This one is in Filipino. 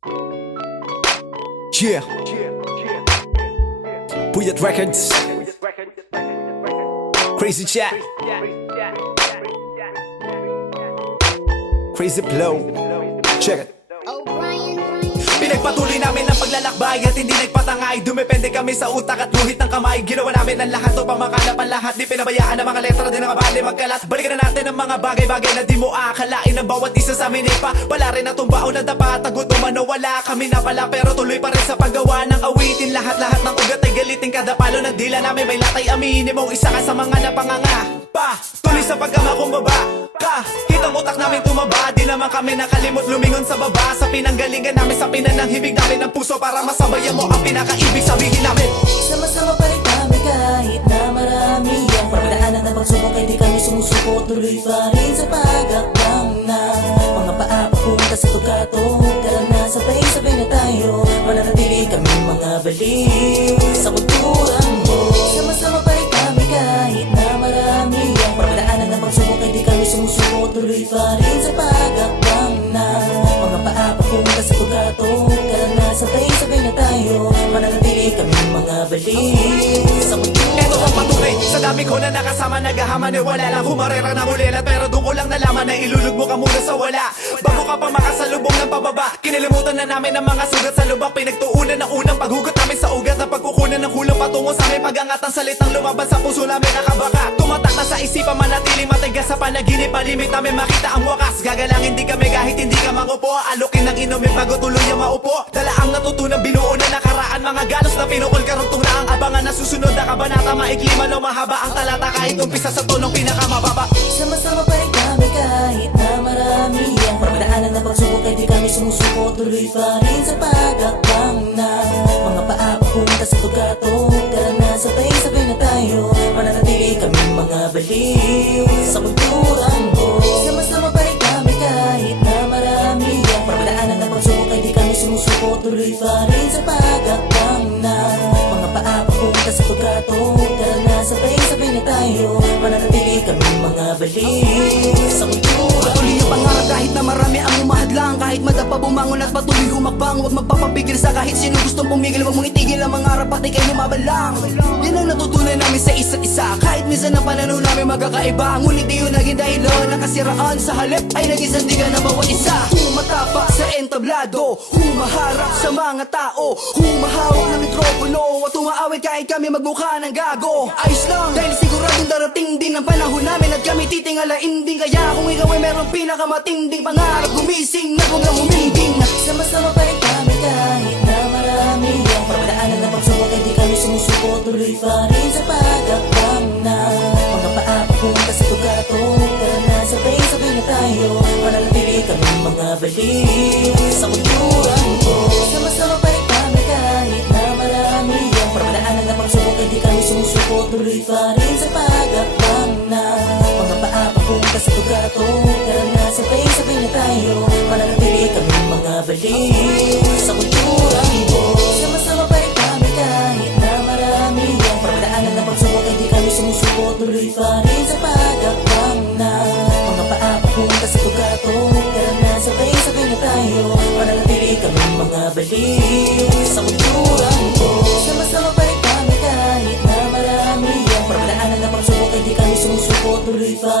Yeah. Puyat Records. Crazy Chat. Crazy Flow. Check it. Pinagpatuloy namin ang paglalakbay at hindi nagpatangay. Dumepende kami sa utak at luhit ng kamay. Ginawa namin ang lahat upang makalap ang lahat. Di pinabayaan ang mga letra din ang kabali magkalat. Balikan na natin ang mga bagay-bagay na di mo akalain. Ang bawat isa sa amin ay pala rin ang tumbaon na dapat. Tagutuman o wala kami na pala, pero tuloy pa rin sa paggawa ng awitin. Lahat-lahat ng ugat ay galitin. Kada palo ng dila namin may latay. Aminin mo isa ka sa mga napanganga pa. Tuloy sa pagkamakumbaba ka. Kitang utak namin tumaba. Di naman kami nakalimot lumingon sa baba. Sa pinanggalingan namin, sa ng hibig namin ng puso para masabayan mo ang pinakaibig sabihin namin. Sama-sama pa rin kami kahit na marami ang pagdaanan ng pagsubok ay di kami sumusuko. Tuloy pa rin sa pag-akbang na mga paa papunta sa tugatong. Tara na sabay-sabay na tayo, mananatili kami mga baliw sa kulturang mo. Sama-sama pa rin kami kahit na marami ang pagdaanan ng pagsubok ay di kami sumusuko. Tuloy pa rin sa pag-akbang na mga paa papunta sa tugatong. Tara na sabay-sabay na tayo, mananatili kami mga baliw sa kulturang. Eto ang patunay, sa dami ko na nakasama. Naghahaman eh wala lang humarera na ulilat. Pero doon ko lang nalaman na ilulog mo ka muna sa wala. Bago ka pa makasalubong ng pababa, kinilimutan na namin ang mga sugat sa lubak. Pinagtuunan ng unang paghugot namin sa ugat. Na pagkukunan ng kulang patungo sa amin. Pag-angat ang salitang lumaban sa puso namin nakabaka. Tumatak na sa isipan, manatili matigas sa panaginip. Palimit namin makita ang wakas. Gagalangin di kami kahit hindi ka mangupo. Alukin ng inumin bago tuloy ang maupo. Dala ang natutunan binuo na nakaraan. Mga galos na pinukol karugtong na ang abangan. Na susunod na kabanata, maikli man o mahaba ang talata. Kahit umpisa sa tonong pinakamababa. Sama-sama pa rin kami kahit na marami ang pagdaanan ng pagsubok ay di kami sumusuko. Tuloy pa rin sa pag-akbang na mga paa papunta sa tugatong. Tara na sabay-sabay na tayo, mananatili kami mga baliw sa kulturang mo. Sama-sama pa rin kami kahit na marami ang pagdaanan ng pagsubok ay di kami sumusuko. Tuloy pa rin sa pag-akbang na mga paa papunta sa tugatong. Tara na sabay-sabay na tayo, mananatili kami mga baliw sa kulturang. Patuloy ang pangarap kahit na marami ang umahadlang. Kahit madapa bumangon at patuloy humakbang. Huwag magpapapigil sa kahit sino gustong pumigil. Huwag mong itigil ang mangarap at ikay lumaban lang. Yan ang natutunan namin sa isa't isa. Kahit minsan ang pananaw namin magkakaiba, ngunit di yun naging dahilan. Nakasiraan sa halip ay naging sandigan ng bawat isa. Humatapa sa entablado, humaharap sa mga tao, humahawak ng mikropono at umaawit kahit kami magmukha ng gago. Ayos lang, dahil siguradong darating din ang panahon namin at kami titingalain din. Kaya kung ikaw ay merong pinakamatinding pangarap, gumising na huwag lang huminding. Sama-sama pa rin kami kahit na marami ang pagdaanan ng pagsubok ay di kami sumusuko. Tuloy pa rin sa pag-akbang na mga paa papunta sa tugatong. Tara na sabay-sabay na tayo, mananatili kami mga baliw sa kulturang ko. Sama-sama pa rin kami kahit na marami ang pagdaanan ng pagsubok ay di kami sumusuko. Tuloy pa rin sa pag-akbang na mga paa papunta sa tugatong. Tara na sabay-sabay na tayo, mananatili kami mga baliw sa kulturang ko. Sama-sama pa rin kami kahit na marami ang pagdaanan ng pagsubok ay di kami sumusuko. Tuloy pa rin sa pag-akbang na mga paa papunta sa tugatong. Tara na sabay-sabay na tayo, mananatili kami mga baliw sa kulturang ko. Sama-sama pa rin kami kahit na marami ang pagdaanan ng pagsubok ay di kami sumusuko. Tuloy pa